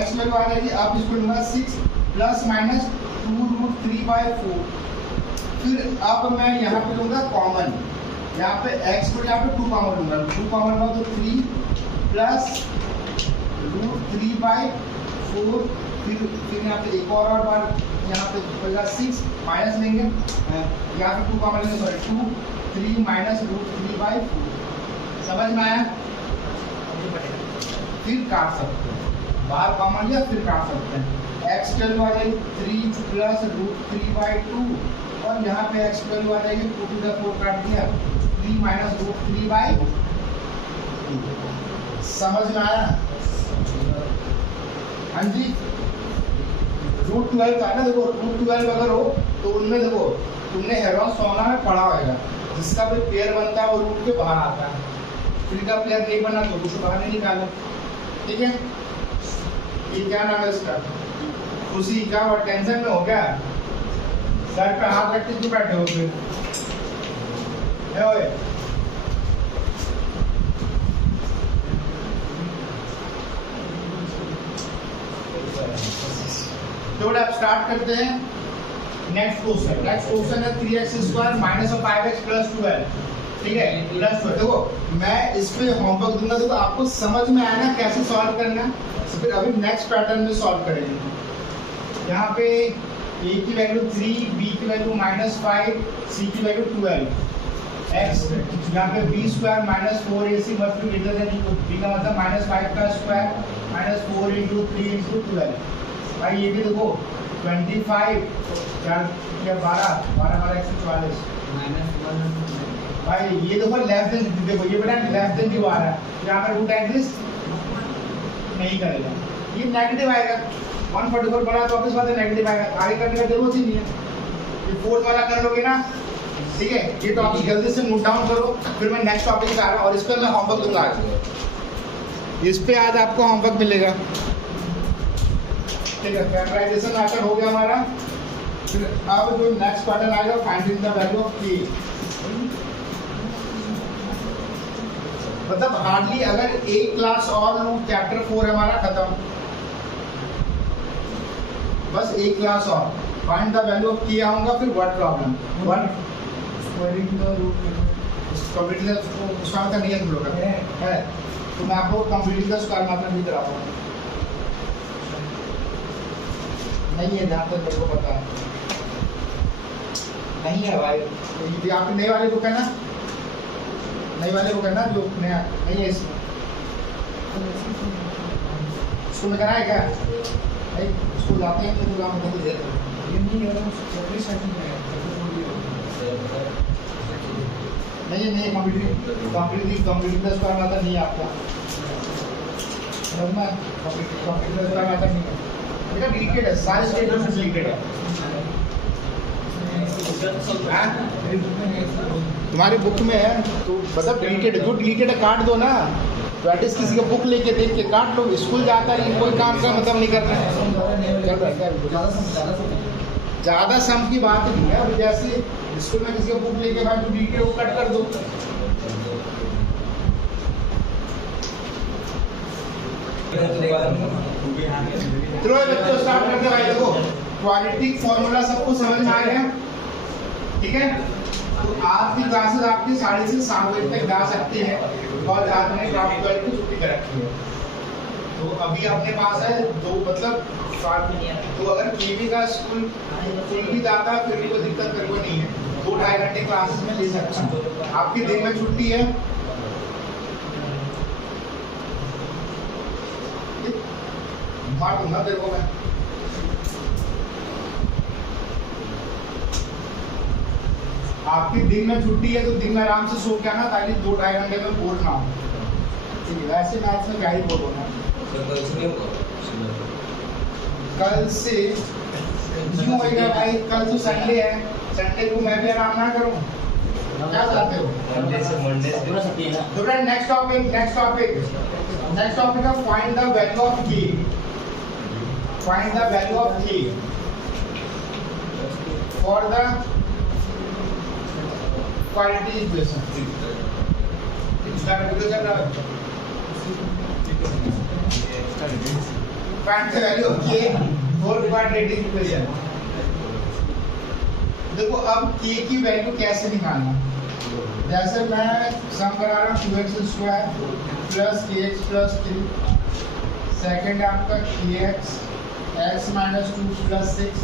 x वैल्यू आ जाएगी अब इसको लूंगा 6 प्लस माइनस 2 रूट 3 बाय 4 फिर अब मैं यहाँ पे लूंगा कॉमन यहाँ पे x को यहाँ पे 2 कॉमन लूंगा 2 कॉमन लूंगा तो 3 प्लस रूट 3 बाय 4 फिर यहाँ पे एक और बार यहाँ पे बचेगा 6 माइनस लेंगे यहाँ पे 2 कॉमन लेंगे सॉरी 2 3 माइनस रूट 3 बाय 4 समझ में आया फिर काट सकते हैं बाहर कॉमन लिया फिर काट सकते हैं x वैल्यू आ जाएगी 3 प्लस रूट 3 बाय 2 और यहाँ पे x वैल्यू आ जाएगी 2 to the 4 काट दिया 3 माइनस रूट 3 बाय 2 समझ में आया हाँ जी रूट 12 का ना देखो रूट 12 अगर हो तो उनमें देखो तुमने हेरोन सोना में पढ़ा होगा जिसका भी पेयर बनता है वो रूट के बाहर आता है फिर का पेयर नहीं बना तो उसे बाहर नहीं निकालो ठीक है ये क्या नाम है इसका खुशी क्या और टेंशन में हो गया सर पे हाथ रख के क्यों बैठे हो फिर तो अब स्टार्ट करते हैं नेक्स्ट क्वेश्चन है 3x square minus 5x plus 12 ठीक है प्लस देखो मैं इस पे होमवर्क दूंगा देखो आपको समझ में आया ना कैसे सॉल्व करना तो फिर अभी नेक्स्ट पैटर्न में सॉल्व करेंगे यहाँ पे a की वैल्यू 3 b की वैल्यू -5 c की वैल्यू 12 x यहाँ पे b square minus 4ac must be greater then b का मतलब -5 का स्क्वायर माइनस 4 into 3 into 12 भाई ये भी देखो 25 4 या 12 12 144 भाई ये देखो लेस देन देखो ये बेटा लेस देन क्यों आ रहा है यहाँ पर रूट एग्जिस्ट नहीं करेगा ये नेगेटिव आएगा 144 बड़ा तो वापस बात है नेगेटिव आएगा आगे करने का जरूरत ही नहीं है ये फोर्थ वाला कर लोगे ना ठीक है ये टॉपिक जल्दी से नोट डाउन करो फिर मैं नेक्स्ट टॉपिक पे आ रहा हूँ और इस पर मैं होमवर्क दूंगा आज इस पे आज आपको होमवर्क मिलेगा ठीक है फैक्टराइजेशन आकर हो गया हमारा फिर अब जो नेक्स्ट पैटर्न आएगा finding the value of k मतलब हार्डली अगर एक क्लास और लूं चैप्टर 4 हमारा खत्म बस एक क्लास और find the value of k आऊंगा फिर what problem one squaring the root completely उसका मतलब नहीं है तुम लोग है तो मैं आपको कंप्लीटली द स्क्वायर मतलब नहीं करा पाऊंगा नहीं है जहाँ तक मेरे को पता है नहीं है भाई तो आपके नए वाले को कहना नए वाले को कहना जो नया नहीं है इसमें इसको में करना है क्या भाई उसको जाते हैं तो काम नहीं दे नहीं कंप्लीट का स्क्वायर मतलब नहीं है आपका समझना कंप्लीट का स्क्वायर मतलब नहीं है बेटा डिलीटेड है सारे स्टेटमेंट डिलीटेड है तुम्हारे बुक में है तो मतलब डिलीटेड जो डिलीटेड है काट दो ना तो एटलीस्ट किसी का बुक लेके देख के काट लो। स्कूल जाता है कोई काम का मतलब नहीं कर रहा है। ज़्यादा सम की बात नहीं है। अब जैसे स्कूल में किसी का बुक लेके भाई तो डीके को कट कर दो। चलो बच्चों स्टार्ट करते भाई। देखो क्वाड्रेटिक फॉर्मूला सबको समझ में आ गया, ठीक है। तो आज की क्लासेस आपकी 6:30 से 7 बजे तक जा सकती है और आज मैंने क्लास 12 की छुट्टी कर रखी है। तो अभी अपने पास है दो, मतलब तो अगर केवी का स्कूल भी जाता है फिर भी कोई दिक्कत कोई नहीं है। 2-2.5 घंटे क्लासेस में ले सकता हूँ। आपके दिन में छुट्टी है, मार दूंगा तेरे को मैं। आपके दिन में छुट्टी है तो दिन में आराम से सो के आना ताकि 2-2.5 घंटे में बोर ना हो। ठीक है, वैसे मैथ्स में क्या ही बोल होना। कल से क्यों होगा भाई? कल तो संडे है, संडे को मैं भी आराम ना करूं? क्या चाहते हो? तो फ्रेंड नेक्स्ट टॉपिक है find the value of k। Find the value of k for the quadratic equation. Start video चल रहा है। Find the value of k for quadratic equation. देखो अब k की वैल्यू कैसे निकालना। जैसे मैं सम करा रहा हूँ 2x² plus kx plus 3, second है आपका kx x minus 2 plus 6,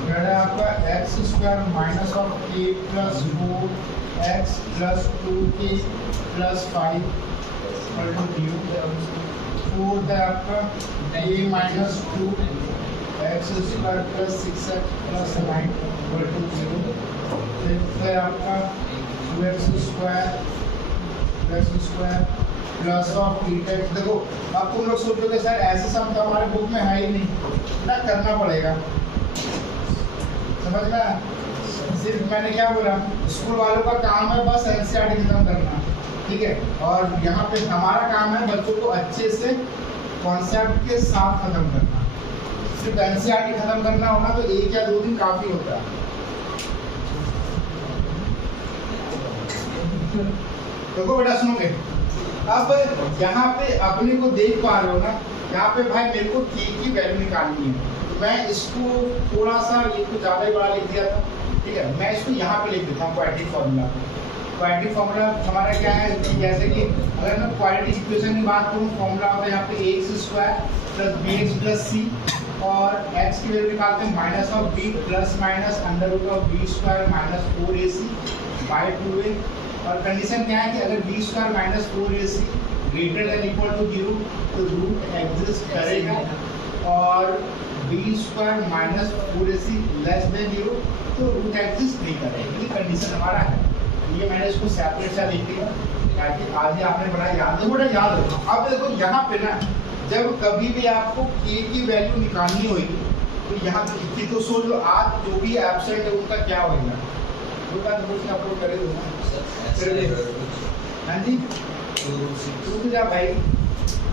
third है आपका x² minus of k plus 4 x plus 2k प्लस 5 इक्वल टू 0, फोर्थ है आपका a minus 2 x² plus 6x plus 9 equal to 0, fifth है आपका 2x² प्लस ऑफ 8x। देखो अब तुम लोग सोचोगे सर ऐसे सम तो हमारे बुक में है ही नहीं, ना करना पड़ेगा। समझ में? सिर्फ मैंने क्या बोला, स्कूल वालों का काम है बस एनसीईआरटी खत्म करना, ठीक है। और यहाँ पे हमारा काम है बच्चों को अच्छे से कॉन्सेप्ट के साथ खत्म करना। सिर्फ एनसीईआरटी खत्म करना होगा तो 1 या 2 दिन काफी होता है। देखो बेटा सुनोगे, अब यहाँ पे अपने को देख पा रहे हो ना, यहाँ पे भाई मेरे को k की वैल्यू निकालनी है। मैं इसको थोड़ा सा ये तो ज़्यादा ही बड़ा लिख दिया था, ठीक है। मैं इसको यहाँ पे लिख देता हूँ क्वाड्रेटिक फार्मूला। क्वाड्रेटिक फार्मूला हमारा क्या है कि जैसे कि अगर मैं क्वाड्रेटिक इक्वेशन की बात करूँ, फार्मूला होता है यहाँ पे ax² plus bx plus c और x की वैल्यू निकालते हैं minus of b plus minus under root of b² minus 4ac by 2a। और कंडीशन क्या है कि अगर b² minus 4ac greater than equal to 0 तो रूट एग्जिस्ट करेगा, और b² minus 4ac less then 0 तो रूट एग्जिस्ट नहीं करेगा। ये कंडीशन हमारा है। ये मैंने इसको सेपरेट सा लिख दिया ताकि आज ही आपने बड़ा याद हो, बड़ा याद हो। अब देखो यहाँ पे ना जब कभी भी आपको k की वैल्यू निकालनी होगी तो यहाँ पे तो सोच लो आज जो भी एब्सेंट है उनका क्या होगा। अपलोड करे दो हाँ जी, रुक जा भाई,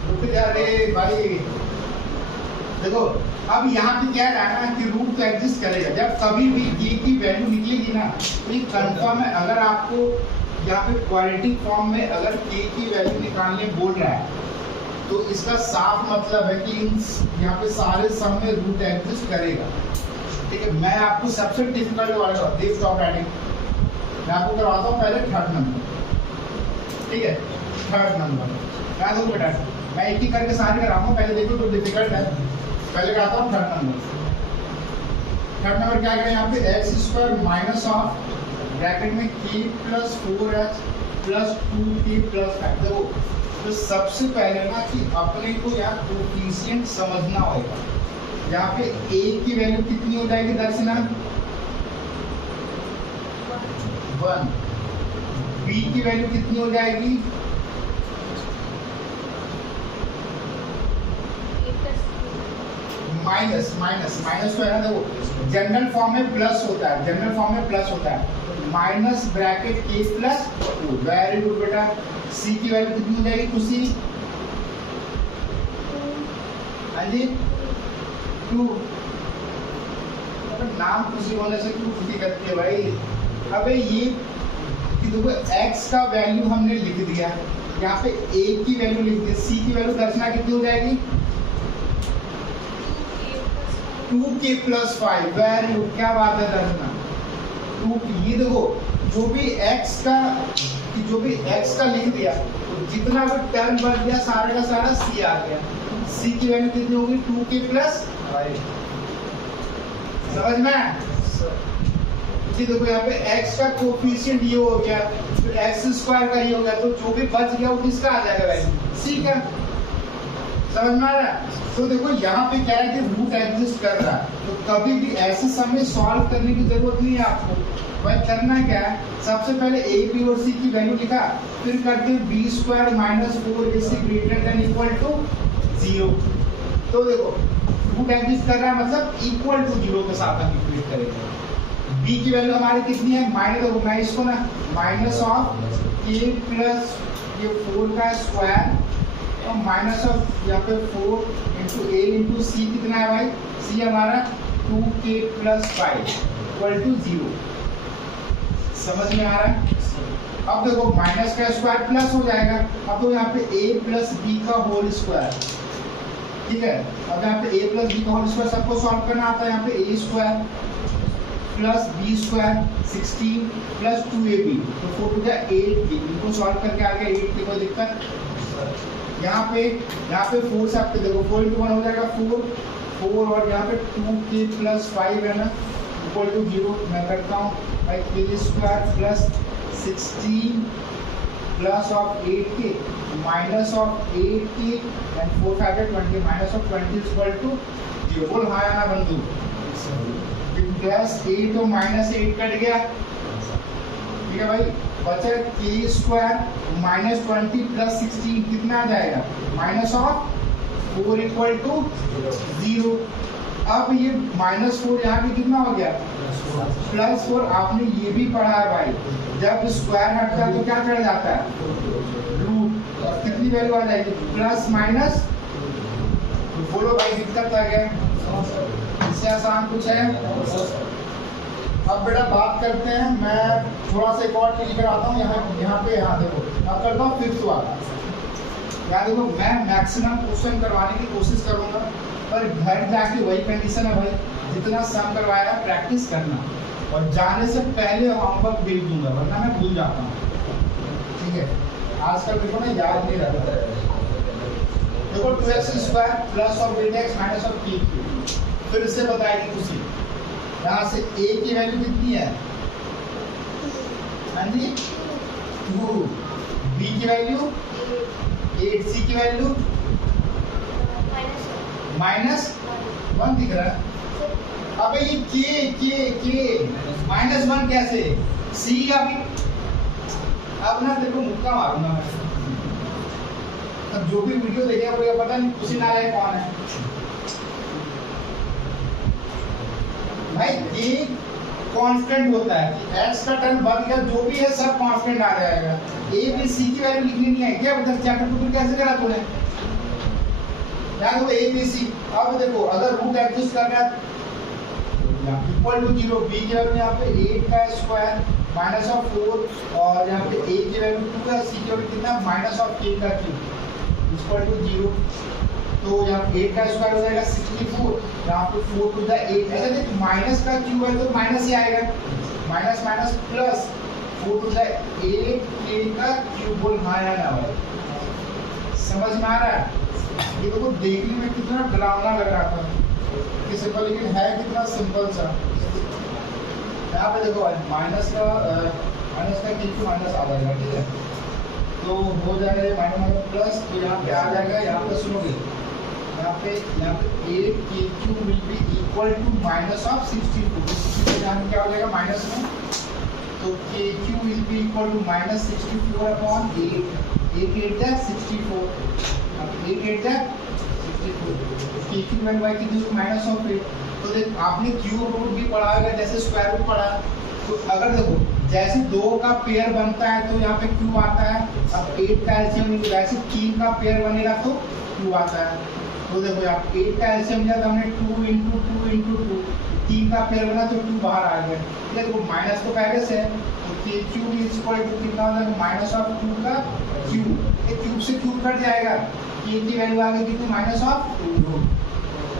रुक जा रे भाई। देखो अब यहाँ पे क्या रहना है कि रूट तो एग्जिस्ट करेगा। जब कभी भी k की वैल्यू निकलेगी ना तो ये कंफर्म है। अगर आपको यहाँ पे क्वाड्रेटिक फॉर्म में अगर k की वैल्यू निकालने बोल रहा है तो इसका साफ मतलब है कि यहाँ पे सारे सम में रूट एग्जिस्ट करेगा, ठीक है। मैं आपको सबसे डिफिकल्ट वाला देख टॉप राइटिंग मैं आपको करवाता हूँ पहले थर्ड नंबर, ठीक है। थर्ड नंबर क्या दो बेटा, मैं एक ही करके सारे कराऊंगा। पहले देखो तो डिफिकल्ट है, पहले कराता हूँ थर्ड नंबर। थर्ड नंबर क्या करें यहाँ पे x² माइनस ऑफ ब्रैकेट में k plus 4h plus 2k प्लस 5। देखो तो सबसे पहले ना कि अपने को यहाँ कोफिशिएंट समझना होगा। यहाँ पे a की वैल्यू कितनी हो जाएगी दर्शना 1, b की वैल्यू कितनी हो जाएगी माइनस माइनस माइनस तो है ना, देखो जनरल फॉर्म में प्लस होता है, जनरल फॉर्म में प्लस होता है, माइनस ब्रैकेट के प्लस 2। वेरी गुड बेटा। सी की वैल्यू कितनी हो जाएगी खुशी? हाँ जी 2। नाम खुशी होने से क्यों खुशी करती है भाई? अबे ये कि देखो x का वैल्यू हमने लिख दिया, यहाँ पे a की वैल्यू लिख दी, c की वैल्यू दर्शना कितनी हो जाएगी? 2k + 5। वेरी गुड, क्या बात है दर्शना। 2 ये देखो जो भी x का लिख दिया, तो जितना भी टर्म बच गया सारे का सारा c आ गया। c की वैल्यू कितनी होगी? 2k + 5। समझ में? जी देखो यहाँ पे x का कोफिशिएंट ये हो गया, फिर x² का ये हो गया, तो जो भी बच गया वो किसका आ जाएगा वैल्यू? c का। समझ में आ रहा है? तो देखो यहाँ पे क्या है कि रूट एग्जिस्ट कर रहा है, तो कभी भी ऐसे समय सॉल्व करने की जरूरत नहीं है आपको। भाई करना क्या है, सबसे पहले a b और c की वैल्यू लिखा, फिर करते हैं b² - 4ac > 0। तो देखो रूट एग्जिस्ट कर रहा है मतलब इक्वल टू 0 के साथ हम इक्वेट करेंगे। b की वैल्यू हमारी कितनी है? माइनस, देखो मैं इसको ना माइनस ऑफ k प्लस ये 4 का स्क्वायर और माइनस ऑफ यहाँ पे 4 इंटू a इंटू c कितना है भाई? c हमारा 2k + 5 = 0। समझ में आ रहा है? अब देखो माइनस का स्क्वायर प्लस हो जाएगा, अब तो यहाँ पे a + b का होल स्क्वायर, ठीक है। अब यहाँ पे a + b का होल स्क्वायर सबको सॉल्व करना आता है। यहाँ पे a² + b² 16 + 2ab, तो 4 हो गया 8b। इनको सॉल्व करके आ गया 8 की कोई दिक्कत? यहाँ पे 4 से आपके देखो 4 × 1 हो जाएगा 4 और यहाँ पे 2k + 5 है ना = 0। मैं करता हूँ भाई k² + 16 plus of 8k minus of 8k and 4 5 20 minus of 20 = 0। बोल हाँ या ना बंधु? +8 और -8 कट गया, ठीक है भाई। बचा k² - 20 + 16 कितना आ जाएगा? Minus of 4 = 0। अब ये -4 यहाँ पे कितना हो गया? +4। आपने ये भी पढ़ा है भाई, जब स्क्वायर हटता है तो क्या चढ़ जाता है? रूट। और कितनी वैल्यू आ जाएगी? Plus minus. तो बोलो भाई दिक्कत आ गया? इससे आसान कुछ है? अब बेटा बात करते हैं, मैं थोड़ा सा एक और क्लियर कराता हूँ। यहाँ पे देखो अब करता हूँ 5th वाला। यहाँ देखो मैं मैक्सिमम क्वेश्चन करवाने की कोशिश करूंगा, पर घर जाके वही कंडीशन है भाई, जितना सम करवाया प्रैक्टिस करना, और जाने से पहले होमवर्क भेज दूंगा वरना मैं भूल जाता हूँ, ठीक है। आजकल देखो ना याद नहीं रहता। देखो 2x² plus of βx minus of k, फिर से बताएगी खुशी। यहाँ से a की वैल्यू कितनी है? हाँ जी 2, b की वैल्यू 8, c की वैल्यू -1 दिख रहा है। अबे ये k -1 कैसे? c का भी अब ना देखो मुक्का मारूंगा मैं। अब जो भी वीडियो देखेगा वो पता नहीं खुशी ना रहे कौन है भाई। ये कांस्टेंट होता है कि x का टर्म बच गया, जो भी है सब कांस्टेंट आ जाएगा। a b c की वैल्यू लिखनी नहीं है क्या? उधर चैप्टर टू कैसे करा तूने? याद हो a b c। अब देखो अगर रूट एडजस्ट करना है इक्वल टू 0, b की वैल्यू यहाँ पे 8 का स्क्वायर माइनस ऑफ 4 और यहाँ पे a की वैल्यू 2 है, c की वैल्यू कितना माइनस ऑफ k का क्यूब इक्वल टू 0। तो यहाँ 8 का स्क्वायर हो जाएगा 64, यहाँ पे 4 टू द 8। ऐसा देख माइनस का क्यूब है तो माइनस ही आएगा, minus minus plus 4 to the 8 k का क्यूब। बोल हाँ या ना भाई? समझ में आ रहा है? ये देखो देखने में कितना डरावना लग रहा था कि सिंपल, लेकिन है कितना सिंपल सा। यहाँ पे देखो माइनस का क्यूब माइनस आ जाएगा, ठीक है। तो हो जाएगा माइनस माइनस प्लस, तो यहाँ पे आ जाएगा, यहाँ पे सुनोगे यहाँ पे 8 k cube will be equal to minus of 64। यहाँ पे क्या हो जाएगा माइनस में, तो k cube will be equal to minus 64 upon 8। 8 8 जा 64, अब 8 8 जा 64, k के की वैल्यू भाई कितनी होगी माइनस ऑफ 8। तो देख आपने क्यूब रूट भी पढ़ा होगा जैसे स्क्वायर रूट पढ़ा। तो अगर देखो जैसे 2 का पेयर बनता है तो यहाँ पे क्यूब आता है। अब 8 का एलसीएम नहीं, वैसे 3 का पेयर बनेगा तो क्यूब आता है। तो देखो यहाँ 8 का एलसीएम लिया तो हमने 2 इंटू 2 इंटू 2, 3 का पेयर बना तो 2 बाहर आ गया। ठीक है, देखो माइनस तो पहले से है तो के क्यूब इज इक्वल टू कितना हो जाएगा माइनस ऑफ 2 का क्यूब। ये क्यूब से क्यूब कट जाएगा, के की वैल्यू आ गई कितनी माइनस ऑफ 2।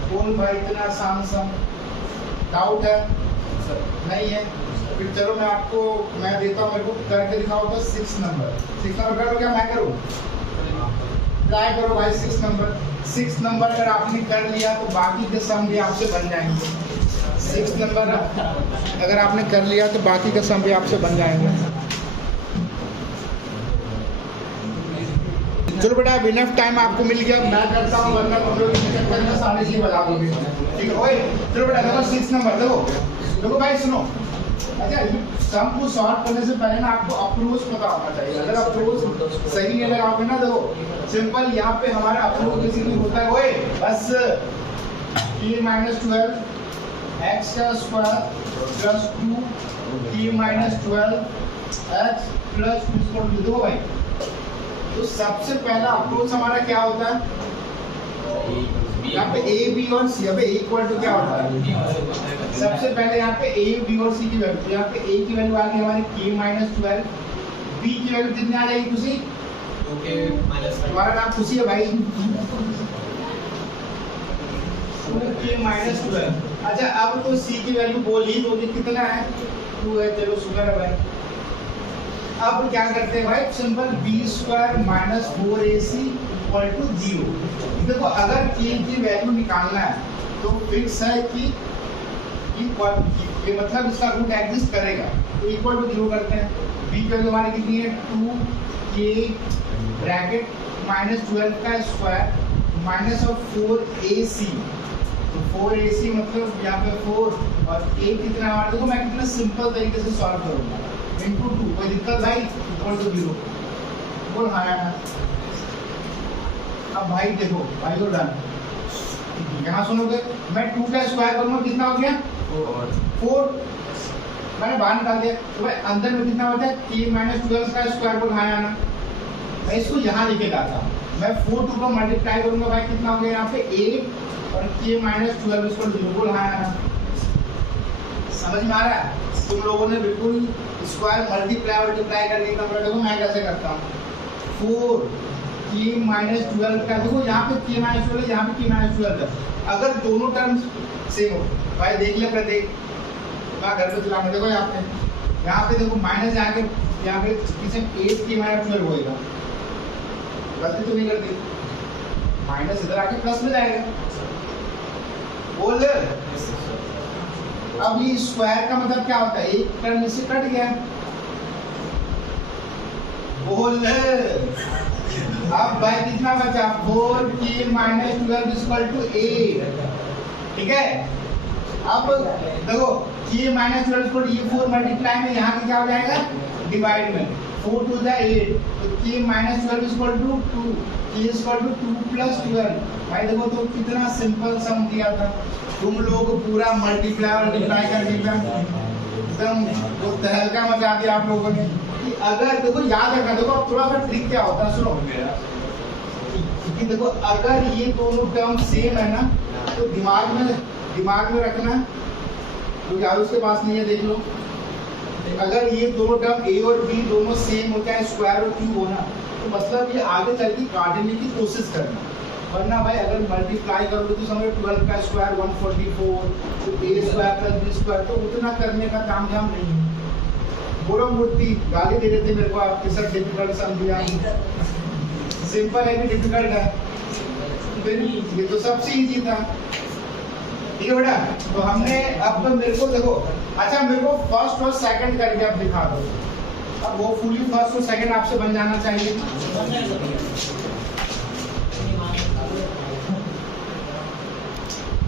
बोल भाई इतना आसान सा डाउट है नहीं है? फिर चलो मैं देता हूँ, मेरे को करके दिखाओ तो 6 नंबर करो, क्या मैं करूँ? ट्राई करो भाई 6 नंबर अगर आपने कर लिया तो बाकी के सम भी आपसे बन जाएंगे। 6 नंबर अगर आपने कर लिया तो बाकी के सम भी आपसे बन जाएंगे। चलो बेटा अब इनफ टाइम आपको मिल गया, मैं करता हूँ वरना तुम लोग साढ़े 6 बजा दोगे। ठीक है ओए, चलो बेटा देखो 6 नंबर देखो भाई सुनो। अच्छा सम को सॉल्व करने से पहले ना आपको अप्रोच पता होना चाहिए। अगर अप्रोच सही नहीं लगाओगे ना, देखो सिंपल यहाँ पे हमारा अप्रोच बेसिकली होता है ओए बस t माइनस 12 x का square plus 2 t minus 12 x plus 2 इसको लिख दो भाई। तो सबसे पहला अप्रोच हमारा क्या होता है? यहाँ पे a b और c, अबे इक्वल टू क्या होता है? सबसे पहले यहाँ पे a b और c की वैल्यू, तो यहाँ पे a की वैल्यू आ गई हमारी k माइनस 12, b की वैल्यू कितनी आ जाएगी खुशी? तुम्हारा नाम खुशी है भाई। 2k minus 12। अच्छा अब तो c की वैल्यू बोल ही दोगे कितना है? 2 है, चलो शुक्र है भाई। अब क्या करते हैं भाई simple b square minus 4ac equal to 0। देखो अगर k की वैल्यू निकालना है तो फिक्स है कि ये मतलब इसका रूट एग्जिस्ट करेगा तो इक्वल टू 0 करते हैं। b की वैल्यू हमारी कितनी है 2k ब्रैकेट माइनस 12 का स्क्वायर माइनस ऑफ 4ac। तो 4ac मतलब यहाँ पे 4 और a कितना हमारा, देखो मैं कितना सिंपल तरीके से सॉल्व करूंगा इंटू 2, कोई दिक्कत भाई इक्वल टू 0 बोल हाँ यार। अब भाई देखो भाई को डन, यहाँ सुनोगे मैं 2 का स्क्वायर करूंगा कितना हो गया 4, मैंने बाहर निकाल दिया तो भाई अंदर में कितना होता है k माइनस 12 का स्क्वायर बोल हाँ आना। मैं इसको यहाँ लेके जाता हूँ, मैं 4 2 का मल्टीप्लाई करूंगा भाई कितना हो गया यहाँ पे 8 और k माइनस 12 इसको 0 बोल हाँ आना। समझ में आ रहा है? तुम लोगों ने बिल्कुल स्क्वायर मल्टीप्लाई करने का मतलब देखो मैं कैसे करता हूँ 4 k माइनस 12 का, देखो यहाँ पे k माइनस 12 यहाँ पे k माइनस 12 है। अगर दोनों टर्म्स सेम हो भाई देख लिया प्रत्येक मैं घर पे चलाने, देखो यहाँ पे देखो माइनस आके यहाँ पे किसी 8 k माइनस 12 होएगा, गलती तो नहीं करती, माइनस इधर आके प्लस में जाएगा बोल। अब ये स्क्वायर का मतलब क्या होता है एक टर्म इससे कट गया बोल। अब भाई कितना बचा 4k माइनस 12 इक्वल टू 8। ठीक है अब देखो k माइनस 12 इक्वल टू ये 4 मल्टीप्लाई में यहाँ पे क्या हो जाएगा डिवाइड में 4 टू 8 तो k minus 12 equal to 2, k equal to 2 plus 12। भाई देखो तो कितना सिंपल सम दिया था, तुम लोग पूरा मल्टीप्लाई कर एकदम वो तहलका मचा दिया आप लोगों ने। कि अगर देखो याद रखना, देखो अब थोड़ा सा ट्रिक क्या होता है सुनो कि देखो अगर ये दोनों टर्म सेम है ना तो दिमाग में रखना, जो यार उसके पास नहीं है देख लो। अगर ये दोनों टर्म a और b दोनों सेम हो चाहे स्क्वायर और क्यूब होना तो मतलब ये आगे चल के काटने की कोशिश करना, वरना भाई अगर मल्टीप्लाई करोगे तो समझो 12 का स्क्वायर 144 तो a square plus b square, तो उतना करने का काम झाम नहीं है। बोलो मूर्ति गाली दे देते मेरे को आपके साथ डिफिकल्ट समझिया, सिंपल है कि डिफिकल्ट है, फिर ये तो सबसे इजी था। ठीक है बेटा, तो हमने अब तो मेरे को देखो अच्छा मेरे को फर्स्ट और सेकंड करके आप दिखा दो, अब वो फुली फर्स्ट और सेकंड आपसे बन जाना चाहिए।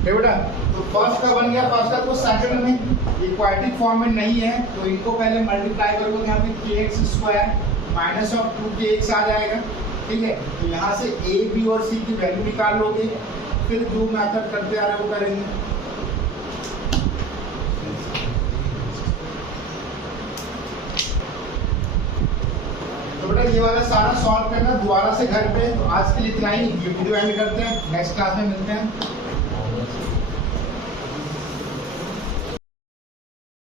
बेटा तो फर्स्ट का बन गया, फर्स्ट का तो सेकंड में इक्वालिटी फॉर्म में नहीं है तो इनको पहले मल्टीप्लाई करोगे यहाँ पे kx square minus of 2kx आ जाएगा। ठीक है तो यहाँ से a b और c की वैल्यू निकाल लोगे, फिर जो मेथड करते आ रहे हैं वो करेंगे। तो बेटा ये वाला सारा सॉल्व करना दोबारा से घर पे। तो आज के लिए इतना ही, वीडियो एंड करते हैं, नेक्स्ट क्लास में मिलते हैं।